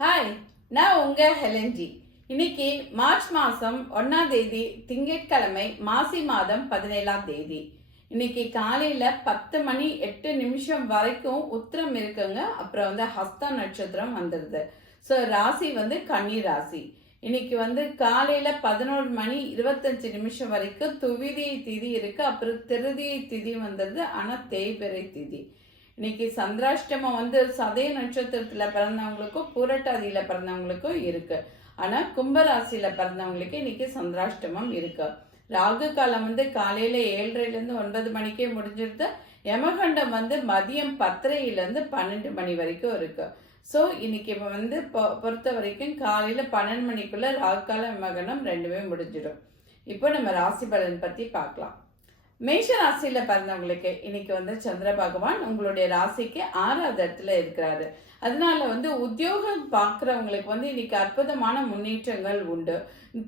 Hi, நான் உங்க ஹெலன்ஜி. இன்னைக்கு மார்ச் மாசம் 1ஆம் தேதி திங்கட்கிழமை, மாசி மாதம் 17ஆம் தேதி. இன்னைக்கு காலையில 10 மணி 8 நிமிஷம் வரைக்கும் உத்திரம் இருக்குங்க. அப்புறம் ஹஸ்த நட்சத்திரம் வந்துடுது. ஸோ ராசி கன்னி ராசி. இன்னைக்கு காலையில 11 மணி 25 நிமிஷம் வரைக்கும் துவிதியை திதி இருக்கு. அப்புறம் திருதியை திதி வந்துடுது. ஆனா தேய்பிறை திதி. இன்னைக்கு சந்திராஷ்டமம் சதய நட்சத்திரத்துல பிறந்தவங்களுக்கும் பூரட்டாதியில பிறந்தவங்களுக்கும் இருக்கு. ஆனா கும்பராசியில பிறந்தவங்களுக்கு இன்னைக்கு சந்திராஷ்டமம் இருக்கு. ராகு காலம் காலையில 7:30 9 மணிக்கே முடிஞ்சிருது. யமகண்டம் மதியம் 10:30 12 மணி வரைக்கும் இருக்கு. ஸோ இன்னைக்கு பொறுத்த வரைக்கும் காலையில 12 மணிக்குள்ள ராகு காலம் யமகண்டம் ரெண்டுமே முடிஞ்சிடும். இப்போ நம்ம ராசி பலன் பத்தி பார்க்கலாம். மேஷ ராசியில பிறந்தவங்களுக்கு இன்னைக்கு சந்திர பகவான் உங்களுடைய ராசிக்கு 6வது இடத்துல இருக்கிறாரு. அதனால உத்தியோகம் பார்க்கறவங்களுக்கு இன்னைக்கு அற்புதமான முன்னேற்றங்கள் உண்டு.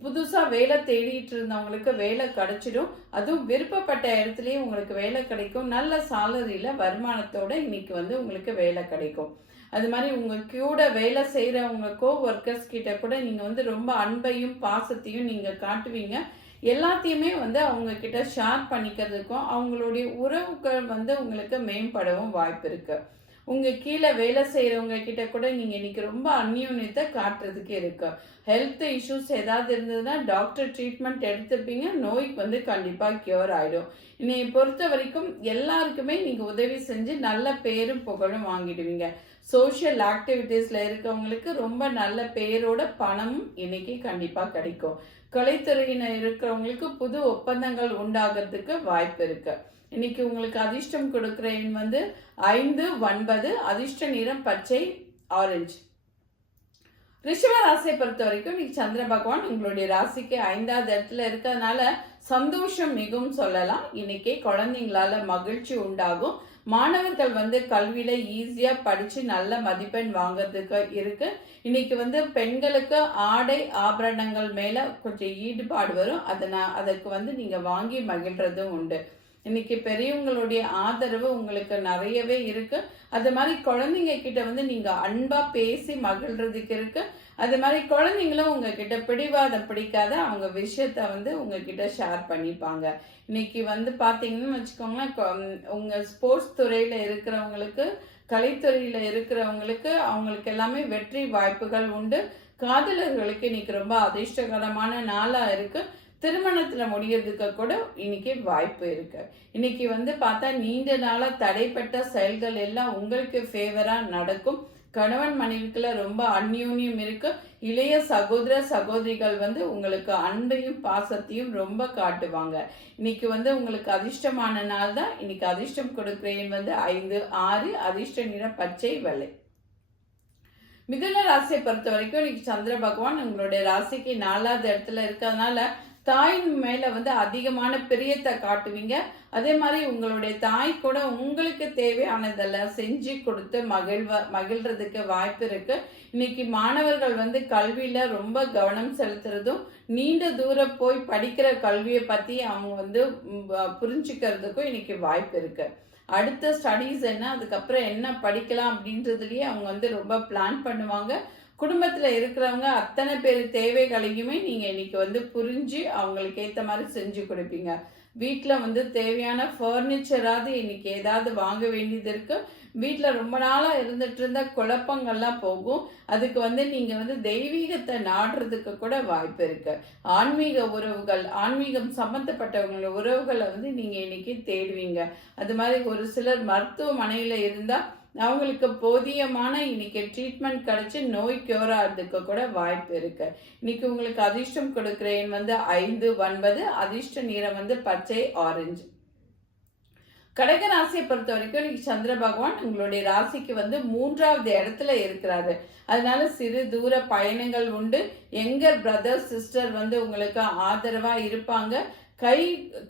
புதுசா வேலை தேடிட்டு இருந்தவங்களுக்கு வேலை கிடைச்சிடும். அதுவும் விருப்பப்பட்ட இடத்துலயே உங்களுக்கு வேலை கிடைக்கும். நல்ல சாலரியில வருமானத்தோட இன்னைக்கு உங்களுக்கு வேலை கிடைக்கும். அது மாதிரி உங்க கூட வேலை செய்யறவங்க ஒர்க்கர்ஸ் கிட்ட கூட நீங்க ரொம்ப அன்பையும் பாசத்தையும் நீங்க காட்டுவீங்க. எல்லாத்தையுமே அவங்க கிட்ட ஷேர் பண்ணிக்கிறதுக்கும் அவங்களுடைய உறவுகள் உங்களுக்கு மேம்படவும் வாய்ப்பு இருக்கு. உங்க கீழே வேலை செய்யறவங்க கிட்ட கூட நீங்க இன்னைக்கு ரொம்ப அந்யோன்யத்தை காட்டுறதுக்கு இருக்கு. ஹெல்த் இஷ்யூஸ் ஏதாவது இருந்ததுன்னா டாக்டர் ட்ரீட்மெண்ட் எடுத்துப்பீங்க. நோய்க்கு கண்டிப்பா கியூர் ஆயிடும். இன்னையை பொறுத்த வரைக்கும் எல்லாருக்குமே நீங்க உதவி செஞ்சு நல்ல பேரும் புகழும் வாங்கிடுவீங்க. சோஷியல் ஆக்டிவிட்டீஸ்ல இருக்கவங்களுக்கு ரொம்ப நல்ல பேரோட பணமும் இன்னைக்கு கண்டிப்பா கிடைக்கும். கலைத்துறையினர் இருக்கிறவங்களுக்கு புது ஒப்பந்தங்கள் உண்டாகிறதுக்கு வாய்ப்பு இருக்கு. இன்னைக்கு உங்களுக்கு அதிர்ஷ்டம் கொடுக்கிற எண் 5 9. அதிர்ஷ்ட நிறம் பச்சை ஆரஞ்சு. ரிஷப ராசியை பொறுத்த வரைக்கும் இன்னைக்கு சந்திர பகவான் உங்களுடைய ராசிக்கு 5வது இடத்துல இருக்கிறதுனால சந்தோஷம் மிகவும் சொல்லலாம். இன்னைக்கு குழந்தைங்களால மகிழ்ச்சி உண்டாகும். மாணவர்கள் கல்வியில ஈஸியா படிச்சு நல்ல மதிப்பெண் வாங்கறதுக்கு இருக்கு. இன்னைக்கு பெண்களுக்கு ஆடை ஆபரணங்கள் மேல கொஞ்சம் ஈடுபாடு வரும். அதற்கு நீங்க வாங்கி மகிழ்றதும் உண்டு. இன்னைக்கு பெரியவங்களுடைய ஆதரவு உங்களுக்கு நிறையவே இருக்கு. அது மாதிரி குழந்தைங்க கிட்ட நீங்க அன்பா பேசி மகிழ்றதுக்கு இருக்கு. அது மாதிரி குழந்தைங்களும் உங்ககிட்ட பிடிவாதம் பிடிக்காத அவங்க விஷயத்த உங்ககிட்ட ஷேர் பண்ணிப்பாங்க. இன்னைக்கு பாத்தீங்கன்னு வச்சுக்கோங்களேன், உங்க ஸ்போர்ட்ஸ் துறையில இருக்கிறவங்களுக்கு, கலைத்துறையில இருக்கிறவங்களுக்கு அவங்களுக்கு எல்லாமே வெற்றி வாய்ப்புகள் உண்டு. காதலர்களுக்கு இன்னைக்கு ரொம்ப அதிர்ஷ்டகரமான நாளா இருக்கு. திருமணத்துல முடியறதுக்கு கூட இன்னைக்கு வாய்ப்பு இருக்கு. இன்னைக்கு பார்த்தா நீண்ட நாளா தடைப்பட்ட செயல்கள் எல்லாம் உங்களுக்கு ஃபேவரா நடக்கும். கணவன் மனைவிக்குள்ள ரொம்ப அந்யோன்யம் இருக்கு. இளைய சகோதர சகோதரிகள் உங்களுக்கு அன்பையும் பாசத்தையும் ரொம்ப காட்டுவாங்க. இன்னைக்கு உங்களுக்கு அதிர்ஷ்டமான நாள் தான். இன்னைக்கு அதிர்ஷ்டம் கொடுக்கிற எண் 5 6. அதிர்ஷ்ட நிறம் பச்சை வெள்ளை. மிதுன ராசியை பொறுத்த வரைக்கும் இன்னைக்கு சந்திர பகவான் உங்களுடைய ராசிக்கு 4வது இடத்துல இருக்கிறதுனால தாயின் மேல அதிகமான பிரியத்தை காட்டுவீங்க. அதே மாதிரி உங்களுடைய தாய் கூட உங்களுக்கு தேவையானதெல்லாம் செஞ்சு கொடுத்து மகிழ்றதுக்கு வாய்ப்பு இருக்கு. இன்னைக்கு மாணவர்கள் கல்வியில ரொம்ப கவனம் செலுத்துறதும், நீண்ட தூரம் போய் படிக்கிற கல்வியை பத்தி அவங்க புரிஞ்சுக்கிறதுக்கும் இன்னைக்கு வாய்ப்பு இருக்கு. அடுத்த ஸ்டடீஸ் என்ன, அதுக்கப்புறம் என்ன படிக்கலாம் அப்படின்றதுலயே அவங்க ரொம்ப பிளான் பண்ணுவாங்க. குடும்பத்துல இருக்கிறவங்க அத்தனை பேர் தேவைகளையுமே நீங்க இன்னைக்கு புரிஞ்சு அவங்களுக்கு ஏத்த மாதிரி செஞ்சு கொடுப்பீங்க. வீட்டுல தேவையான பர்னிச்சராது இன்னைக்கு ஏதாவது வாங்க வேண்டியது இருக்கு. வீட்டுல ரொம்ப நாளா இருந்துட்டு இருந்த குழப்பங்கள்லாம் போகும். அதுக்கு நீங்க தெய்வீகத்தை நாடுறதுக்கு கூட வாய்ப்பு இருக்கு. ஆன்மீக உறவுகள், ஆன்மீகம் சம்பந்தப்பட்டவங்களோட உறவுகளை நீங்க இன்னைக்கு தேடுவீங்க. அது மாதிரி ஒரு சிலர் மருத்துவமனையில இருந்தா அவங்களுக்கு போதியமான இன்னைக்கு ட்ரீட்மெண்ட் கிடைச்சு நோய் கியூர் ஆகிறதுக்கு கூட வாய்ப்பு இருக்கு. இன்னைக்கு உங்களுக்கு அதிர்ஷ்டம் கொடுக்கிற எண் 5 9. அதிர்ஷ்ட நிறம் பச்சை ஆரஞ்சு. கடக ராசியை பொறுத்த வரைக்கும் இன்னைக்கு சந்திர பகவான் உங்களுடைய ராசிக்கு 3வது இடத்துல இருக்கிறாரு. அதனால சிறு தூர பயணங்கள் உண்டு. எங்கர் பிரதர் சிஸ்டர் உங்களுக்கு ஆதரவா இருப்பாங்க. கை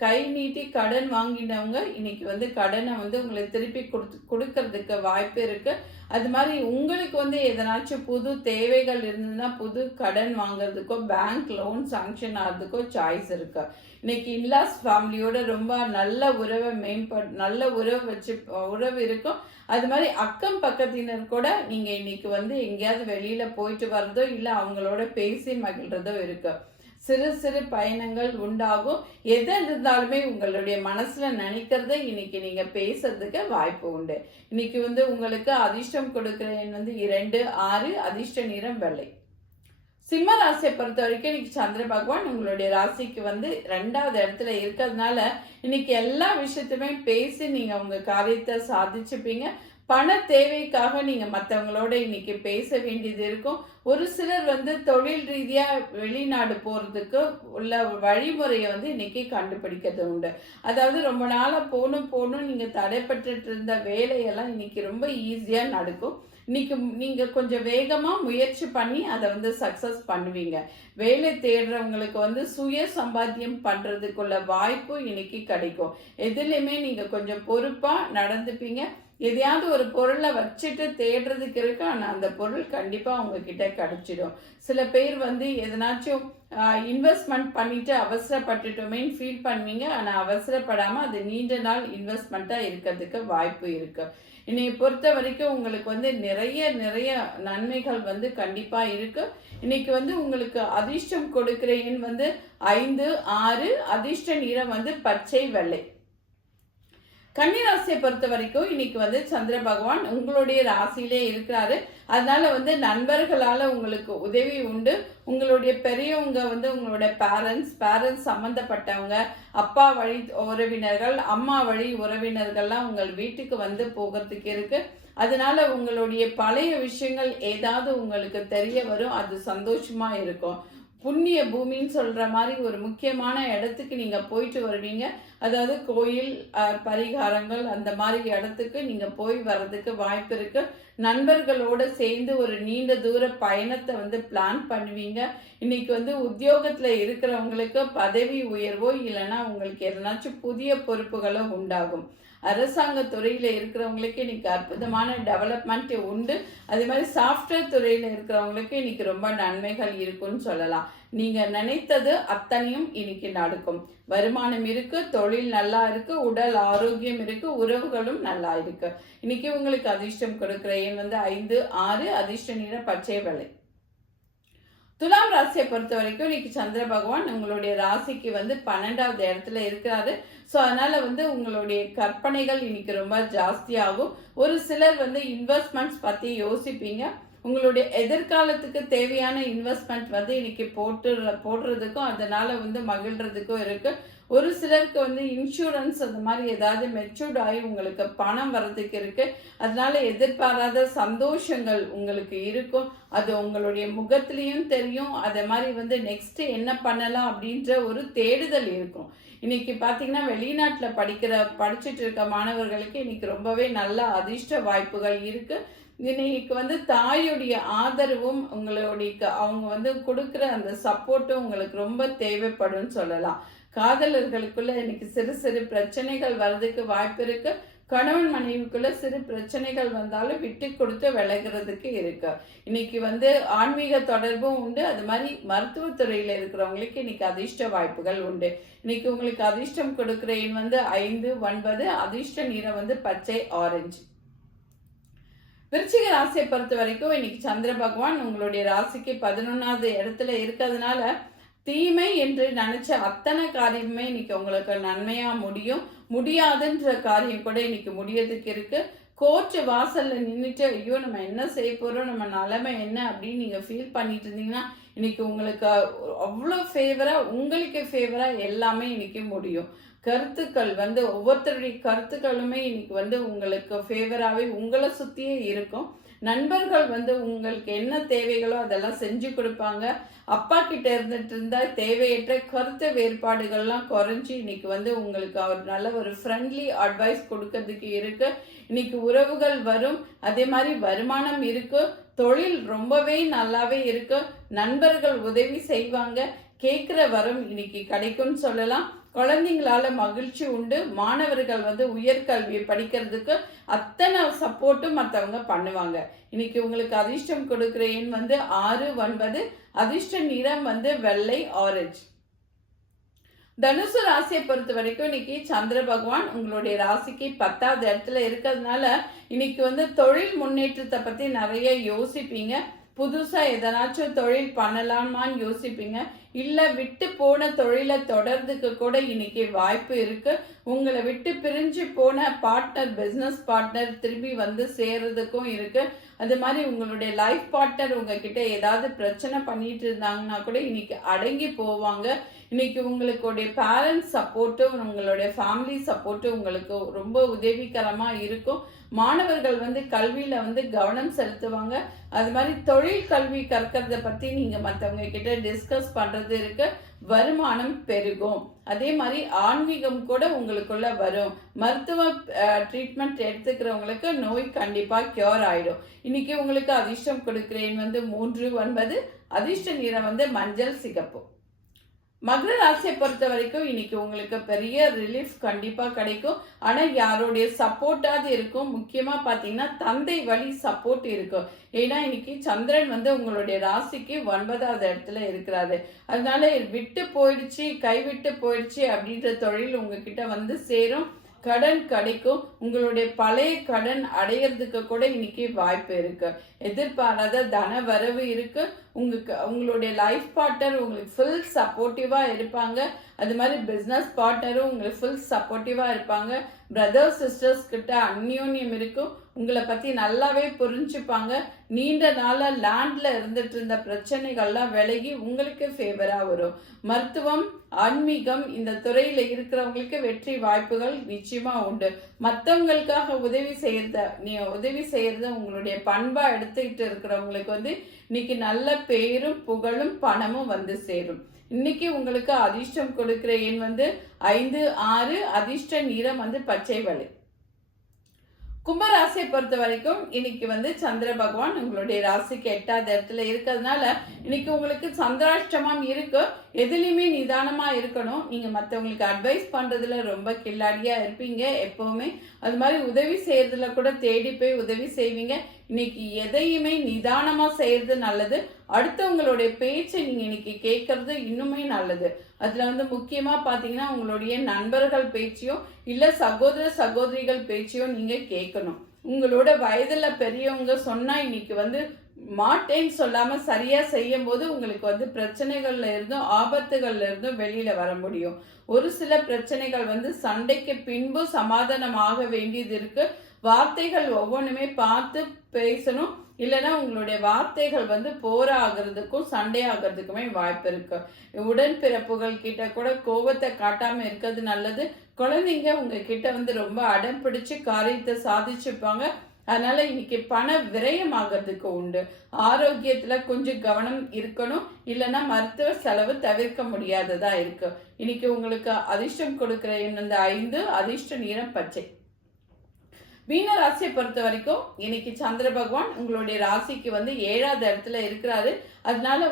கை நீட்டி கடன் வாங்கினவங்க இன்னைக்கு வந்து கடனை வந்து உங்களுக்கு திருப்பி கொடுக்கறதுக்கு வாய்ப்பு இருக்கு. அது மாதிரி உங்களுக்கு வந்து எதனாச்சும் புது தேவைகள் இருந்ததுன்னா புது கடன் வாங்குறதுக்கோ பேங்க் லோன் சாங்ஷன் ஆகிறதுக்கோ சாய்ஸ் இருக்கு. இன்னைக்கு இன்லாஸ் ஃபேமிலியோட ரொம்ப நல்ல உறவை நல்ல உறவு இருக்கும். அது மாதிரி அக்கம் பக்கத்தினர் கூட நீங்க இன்னைக்கு வந்து எங்கேயாவது வெளியில போயிட்டு வர்றதோ இல்லை அவங்களோட பேசி மகிழ்றதோ இருக்கு. சிறு சிறு பயணங்கள் உண்டாகும். எது இருந்தாலுமே உங்களுடைய மனசுல நினைக்கிறத இன்னைக்கு நீங்க பேசுறதுக்கு வாய்ப்பு உண்டு. இன்னைக்கு வந்து உங்களுக்கு அதிர்ஷ்டம் கொடுக்கிற எண் வந்து 2, 6. அதிர்ஷ்ட நிறம் வெள்ளை. சிம்ம ராசியை பொறுத்த வரைக்கும் இன்னைக்கு சந்திர பகவான் உங்களுடைய ராசிக்கு வந்து 2வது இடத்துல இருக்கிறதுனால இன்னைக்கு எல்லா விஷயத்தையுமே பேசி நீங்க உங்க காரியத்தை சாதிச்சுப்பீங்க. பண தேவைக்காக நீங்க மற்றவங்களோட இன்னைக்கு பேச வேண்டியது இருக்கும். ஒரு சிலர் வந்து தொழில் ரீதியா வெளிநாடு போறதுக்கு உள்ள வழிமுறையை வந்து இன்னைக்கு கண்டுபிடிக்கிறது உண்டு. அதாவது ரொம்ப நாளா போகணும் நீங்க தடைப்பட்டு இருந்த வேலையெல்லாம் இன்னைக்கு ரொம்ப ஈஸியா நடக்கும். இன்னைக்கு நீங்க கொஞ்சம் வேகமா முயற்சி பண்ணி அதை வந்து சக்சஸ் பண்ணுவீங்க. வேலை தேடுறவங்களுக்கு வந்து சுய சம்பாத்தியம் பண்றதுக்குள்ள வாய்ப்பு இன்னைக்கு கிடைக்கும். எதுலையுமே நீங்க கொஞ்சம் பொறுப்பா நடந்துப்பீங்க. எதையாவது ஒரு பொருளை வச்சுட்டு தேடுறதுக்கு இருக்கு, ஆனா அந்த பொருள் கண்டிப்பா உங்ககிட்ட கிடைச்சிடும். சில பேர் வந்து எதனாச்சும் இன்வெஸ்ட்மெண்ட் பண்ணிட்டு அவசரப்பட்டுட்டோமேன்னு ஃபீல் பண்ணுவீங்க. ஆனா அவசரப்படாம அது நீண்ட நாள் இன்வெஸ்ட்மெண்ட்டா இருக்கிறதுக்கு வாய்ப்பு இருக்கு. இன்னைக்கு பொறுத்த வரைக்கும் உங்களுக்கு வந்து நிறைய நன்மைகள் வந்து கண்டிப்பா இருக்கு. இன்னைக்கு வந்து உங்களுக்கு அதிர்ஷ்டம் கொடுக்கிற எண் வந்து 5, 6. அதிர்ஷ்ட நிறம் வந்து பச்சை வெள்ளை. கன்னிராசியை பொறுத்த வரைக்கும் இன்னைக்கு வந்து சந்திர பகவான் உங்களுடைய ராசியிலே இருக்கிறாரு. அதனால வந்து நண்பர்களால உங்களுக்கு உதவி உண்டு. உங்களுடைய பெரியவங்க வந்து உங்களுடைய பேரண்ட்ஸ் சம்பந்தப்பட்டவங்க, அப்பா வழி உறவினர்கள், அம்மா வழி உறவினர்கள்லாம் உங்கள் வீட்டுக்கு வந்து போகிறதுக்கு இருக்கு. அதனால உங்களுடைய பழைய விஷயங்கள் ஏதாவது உங்களுக்கு தெரிய வரும். அது சந்தோஷமா இருக்கும். புண்ணிய பூமின்னு சொல்ற மாதிரி ஒரு முக்கியமான இடத்துக்கு நீங்க போயிட்டு வருவீங்க. அதாவது கோயில் பரிகாரங்கள் அந்த மாதிரி இடத்துக்கு நீங்க போய் வர்றதுக்கு வாய்ப்பு இருக்கு. நண்பர்களோட சேர்ந்து ஒரு நீண்ட தூர பயணத்தை வந்து பிளான் பண்ணுவீங்க. இன்னைக்கு வந்து உத்தியோகத்துல இருக்கிறவங்களுக்கு பதவி உயர்வோ இல்லைன்னா உங்களுக்கு எதனாச்சும் புதிய பொறுப்புகளோ உண்டாகும். அரசாங்க துறையில இருக்கிறவங்களுக்கு இன்னைக்கு அற்புதமான டெவலப்மெண்ட் உண்டு. அதே மாதிரி சாஃப்ட்வேர் துறையில இருக்கிறவங்களுக்கு இன்னைக்கு ரொம்ப நன்மைகள் இருக்குன்னு சொல்லலாம். நீங்க நினைத்தது அத்தனையும் இன்னைக்கு நடக்கும். வருமானம் இருக்கு, தொழில் நல்லா இருக்கு, உடல் ஆரோக்கியம் இருக்கு, உறவுகளும் நல்லா இருக்கு. இன்னைக்கு உங்களுக்கு அதிர்ஷ்டம் கொடுக்கிற எண் வந்து 5, 6. அதிர்ஷ்ட நிறம் பச்சை வெள்ளை. துலாம் ராசியை பொறுத்த வரைக்கும் இன்னைக்கு சந்திர பகவான் உங்களுடைய ராசிக்கு வந்து 12வது இடத்துல இருக்கிறாரு. ஸோ அதனால வந்து உங்களுடைய கற்பனைகள் இன்னைக்கு ரொம்ப ஜாஸ்தியாகும். ஒரு சிலர் வந்து இன்வெஸ்ட்மெண்ட்ஸ் பத்தி யோசிப்பீங்க. உங்களுடைய எதிர்காலத்துக்கு தேவையான இன்வெஸ்ட்மெண்ட் வந்து இன்னைக்கு போடுறதுக்கும் அதனால வந்து மகிழ்றதுக்கும் இருக்கு. ஒரு சிலருக்கு வந்து இன்சூரன்ஸ் அந்த மாதிரி ஏதாவது மெச்சூர்ட் ஆகி உங்களுக்கு பணம் வர்றதுக்கு இருக்கு. அதனால எதிர்பாராத சந்தோஷங்கள் உங்களுக்கு இருக்கும். அது உங்களுடைய முகத்திலையும் தெரியும். அதே மாதிரி வந்து நெக்ஸ்ட் என்ன பண்ணலாம் அப்படின்ற ஒரு தேடுதல் இருக்கும். இன்னைக்கு பாத்தீங்கன்னா வெளிநாட்டுல படிச்சுட்டு இருக்க மாணவர்களுக்கு இன்னைக்கு ரொம்பவே நல்ல அதிர்ஷ்ட வாய்ப்புகள் இருக்கு. இன்னைக்கு வந்து தாயுடைய ஆதரவும் அவங்க வந்து கொடுக்குற அந்த சப்போர்ட்டும் உங்களுக்கு ரொம்ப தேவைப்படும் சொல்லலாம். காதலர்களுக்குள்ள இன்னைக்கு சிறு சிறு பிரச்சனைகள் வர்றதுக்கு வாய்ப்பு இருக்கு. கணவன் மனைவிக்குள்ள சிறு பிரச்சனைகள் வந்தாலும் விட்டு கொடுத்து விலகிறதுக்கு இருக்கு. இன்னைக்கு வந்து ஆன்மீக தொடர்பும் உண்டு. அது மாதிரி மருத்துவத்துறையில இருக்கிறவங்களுக்கு இன்னைக்கு அதிர்ஷ்ட வாய்ப்புகள் உண்டு. இன்னைக்கு உங்களுக்கு அதிர்ஷ்டம் கொடுக்கிற எண் வந்து 5, 9. அதிர்ஷ்ட நிறம் வந்து பச்சை ஆரஞ்சு. விருச்சிக ராசியை பொறுத்த வரைக்கும் இன்னைக்கு சந்திர பகவான் உங்களுடைய ராசிக்கு 11வது இடத்துல இருக்கிறதுனால தீமை என்று நினைச்ச அத்தனை காரியமே இன்னைக்கு உங்களுக்கு நன்மையா முடியாதுன்ற காரியம் கூட இன்னைக்கு முடியறதுக்கு இருக்கு. கோர்ட் வாசல்ல நின்றுட்டு ஐயோ நம்ம என்ன செய்ய போறோம், நம்ம நிலைமை என்ன அப்படின்னு நீங்க ஃபீல் பண்ணிட்டு இருந்தீங்கன்னா இன்னைக்கு உங்களுக்கு அவ்வளோ உங்களுக்கு ஃபேவரா எல்லாமே இன்னைக்கு முடியும். கருத்துக்கள் வந்து ஒவ்வொருத்தருடைய கருத்துக்களுமே இன்னைக்கு வந்து உங்களுக்கு ஃபேவராகவே உங்களை சுத்தியே இருக்கும். நண்பர்கள் வந்து உங்களுக்கு என்ன தேவைகளோ அதெல்லாம் செஞ்சு கொடுப்பாங்க. அப்பா கிட்ட இருந்துட்டு இருந்தா தேவையற்ற கருத்து வேறுபாடுகள்லாம் குறைஞ்சி இன்னைக்கு வந்து உங்களுக்கு அவர் நல்ல ஒரு ஃப்ரெண்ட்லி அட்வைஸ் கொடுக்கறதுக்கு இருக்கு. இன்னைக்கு உறவுகள் வரும். அதே மாதிரி வருமானம் இருக்கு. தொழில் ரொம்பவே நல்லாவே இருக்கு. நண்பர்கள் உதவி செய்வாங்க. கேட்கிற வரம் இன்னைக்கு கிடைக்கும்னு சொல்லலாம். குழந்தைங்களால மகிழ்ச்சி உண்டு. மாணவர்கள் உயர்கல்வியை படிக்கிறதுக்கு அத்தனை சப்போர்ட்டும் மற்றவங்க பண்ணுவாங்க. இன்னைக்கு உங்களுக்கு அதிர்ஷ்டம் கொடுக்கிற எண் 6, 9. அதிர்ஷ்ட நிறம் வெள்ளை, ஆரஞ்சு. தனுசு ராசியை பொறுத்த வரைக்கும் இன்னைக்கு சந்திர பகவான் உங்களுடைய ராசிக்கு 10வது இடத்துல இருக்கிறதுனால இன்னைக்கு தொழில் முன்னேற்றத்தை பத்தி நிறைய யோசிப்பீங்க. புதுசா எதனாச்சும் தொழில் பண்ணலாமான்னு யோசிப்பீங்க. இல்ல விட்டு போன தொழிலை தொடர்றதுக்கு கூட இன்னைக்கு வாய்ப்பு இருக்கு. உங்களை விட்டு பிரிஞ்சு போன பார்ட்னர், பிசினஸ் பார்ட்னர் திரும்பி சேர்றதுக்கும் இருக்கு. அது மாதிரி உங்களுடைய லைஃப் பார்ட்னர் உங்ககிட்ட ஏதாவது பிரச்சனை பண்ணிட்டு இருந்தாங்கன்னா கூட இன்னைக்கு அடங்கி போவாங்க. இன்னைக்கு உங்களுடைய பேரண்ட்ஸ் சப்போர்ட்டும் உங்களுடைய ஃபேமிலி சப்போர்ட்டும் உங்களுக்கு ரொம்ப உதவிகரமா இருக்கும். மாணவர்கள் கல்வியில கவனம் செலுத்துவாங்க. அது மாதிரி தொழில் கல்வி கற்கிறத பத்தி நீங்க மற்றவங்க கிட்ட டிஸ்கஸ் பண்றது இருக்கு. வருமானம் பெருகும். அதே மாதிரி ஆன்மீகம் கூட உங்களுக்குள்ள வரும். மருத்துவ ட்ரீட்மெண்ட் எடுத்துக்கிறவங்களுக்கு நோய் கண்டிப்பா கியூர் ஆயிடும். இன்னைக்கு உங்களுக்கு அதிர்ஷ்டம் கொடுக்கிற எண் 3, 9. அதிர்ஷ்ட நிறம் மஞ்சள், சிகப்பு. மகர ராசியை பொறுத்த வரைக்கும் இன்னைக்கு உங்களுக்கு பெரிய ரிலீஃப் கண்டிப்பா கிடைக்கும். ஆனா யாருடைய சப்போர்ட்டாவது இருக்கும். முக்கியமா பாத்தீங்கன்னா தந்தை வழி சப்போர்ட் இருக்கும். ஏன்னா இன்னைக்கு சந்திரன் உங்களுடைய ராசிக்கு 9வது இடத்துல இருக்கிறாரு. அதனால விட்டு போயிடுச்சு, கைவிட்டு போயிடுச்சு அப்படின்ற தொழில் உங்ககிட்ட சேரும். கடன் கிடைக்கும். உங்களுடைய பழைய கடன் அடையிறதுக்கு கூட இன்னைக்கு வாய்ப்பு இருக்கு. எதிர்பாராத தன வரவு இருக்கு. உங்களுடைய லைஃப் பார்ட்னர் உங்களுக்கு ஃபுல் சப்போர்ட்டிவா இருப்பாங்க. அது மாதிரி பிசினஸ் பார்ட்னரும் உங்களுக்கு ஃபுல் சப்போர்ட்டிவா இருப்பாங்க. பிரதர்ஸ் சிஸ்டர்ஸ் கிட்ட அந்யோன்யம் இருக்கும். உங்களை பத்தி நல்லாவே புரிஞ்சுப்பாங்க. நீண்ட நாள லேண்ட்ல இருந்துட்டு இருந்த பிரச்சனைகள்லாம் விலகி உங்களுக்கு ஃபேவரா வரும். மருத்துவம், ஆன்மீகம் இந்த துறையில இருக்கிறவங்களுக்கு வெற்றி வாய்ப்புகள் நிச்சயமா உண்டு. மற்றவங்களுக்காக உதவி செய்யறத உங்களுடைய பண்பா எடுத்துக்கிட்டு இருக்கிறவங்களுக்கு இன்னைக்கு நல்ல பேரும் புகழும் பணமும் சேரும். இன்னைக்கு உங்களுக்கு அதிர்ஷ்டம் கொடுக்கிற எண் 5, 6. அதிர்ஷ்ட நிறம் பச்சை வலை. கும்பராசியை பொறுத்த வரைக்கும் இன்னைக்கு சந்திர பகவான் உங்களுடைய ராசிக்கு 8வது இடத்துல இருக்கிறதுனால இன்னைக்கு உங்களுக்கு சந்திராஷ்டமம் இருக்கு. எதுலையுமே நிதானமா இருக்கணும். நீங்க மற்றவங்களுக்கு அட்வைஸ் பண்றதுல ரொம்ப கில்லாடியா இருப்பீங்க எப்பவுமே. அது மாதிரி உதவி செய்யறதுல கூட தேடி போய் உதவி செய்வீங்க. இன்னைக்கு எதையுமே நிதானமா செய்யறது நல்லது. அடுத்தவங்களுடைய பேச்சை நீங்க இன்னைக்கு கேட்கறது இன்னுமே நல்லது. அதுல முக்கியமா பாத்தீங்கன்னா உங்களுடைய நண்பர்கள் பேச்சையும் இல்ல சகோதர சகோதரிகள் பேச்சையும் நீங்க கேட்கணும். உங்களோட வயதுல பெரியவங்க சொன்னா இன்னைக்கு மாட்டேன்னு சொல்லாம சரியா செய்யும் போது உங்களுக்கு பிரச்சனைகள்ல இருந்தும் ஆபத்துகள்ல இருந்தும் வெளியில வர முடியும். ஒரு சில பிரச்சனைகள் சண்டைக்கு பின்பு சமாதானமாக வேண்டியது இருக்கு. வார்த்தைகள் ஒவ்வொன்றுமே பார்த்து பேசணும். இல்லைன்னா உங்களுடைய வார்த்தைகள் போராகிறதுக்கும் சண்டை ஆகிறதுக்குமே வாய்ப்பு இருக்கு. உடன்பிறப்புகள் கிட்ட கூட கோபத்தை காட்டாம இருக்கிறது நல்லது. குழந்தைங்க உங்ககிட்ட ரொம்ப அடம் பிடிச்சு காரியத்தை சாதிச்சுப்பாங்க. அதனால இன்னைக்கு பண விரயம் ஆகிறதுக்கு உண்டு. ஆரோக்கியத்துல கொஞ்சம் கவனம் இருக்கணும். இல்லைன்னா மருத்துவ செலவு தவிர்க்க முடியாததா இருக்கு. இன்னைக்கு உங்களுக்கு அதிர்ஷ்டம் கொடுக்கிற எண் 5. அதிர்ஷ்ட நிறம் பச்சை. மீன ராசியை பொறுத்த வரைக்கும் இன்னைக்கு சந்திர பகவான் உங்களுடைய ராசிக்கு 7வது இடத்துல இருக்கிறாரு. அதனால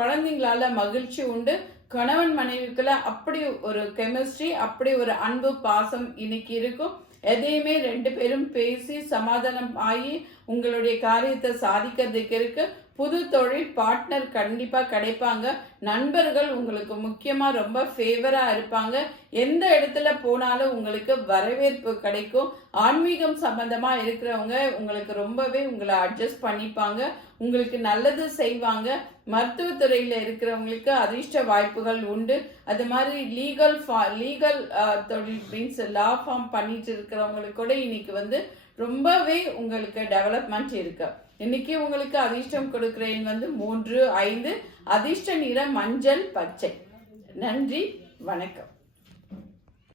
குழந்தைங்களால மகிழ்ச்சி உண்டு. கணவன் மனைவிக்குள்ள அப்படி ஒரு கெமிஸ்ட்ரி, அப்படி ஒரு அன்பு பாசம் இன்னைக்கு இருக்கும். எதையுமே 2 பேரும் பேசி சமாதானம் ஆகி உங்களுடைய காரியத்தை சாதிக்கிறதுக்கு இருக்கு. புது தொழில் பார்ட்னர் கண்டிப்பா கிடைப்பாங்க. நண்பர்கள் உங்களுக்கு முக்கியமா ரொம்ப ஃபேவரா இருப்பாங்க. எந்த இடத்துல போனாலும் உங்களுக்கு வரவேற்பு கிடைக்கும். ஆன்மீகம் சம்பந்தமா இருக்கிறவங்க உங்களுக்கு ரொம்பவே உங்களை அட்ஜஸ்ட் பண்ணிப்பாங்க. உங்களுக்கு நல்லது செய்வாங்க. மருத்துவத்துறையில இருக்கிறவங்களுக்கு அதிர்ஷ்ட வாய்ப்புகள் உண்டு. அது மாதிரி லீகல் தொழில் மீன்ஸ் லா ஃபார்ம் பண்ணிட்டு இருக்கிறவங்களுக்கு கூட இன்னைக்கு ரொம்பவே உங்களுக்கு டெவலப்மெண்ட் இருக்கு. இன்னைக்கு உங்களுக்கு அதிர்ஷ்டம் கொடுக்கிற எண் 3, 5. அதிர்ஷ்ட நிறம் மஞ்சள், பச்சை. நன்றி, வணக்கம்.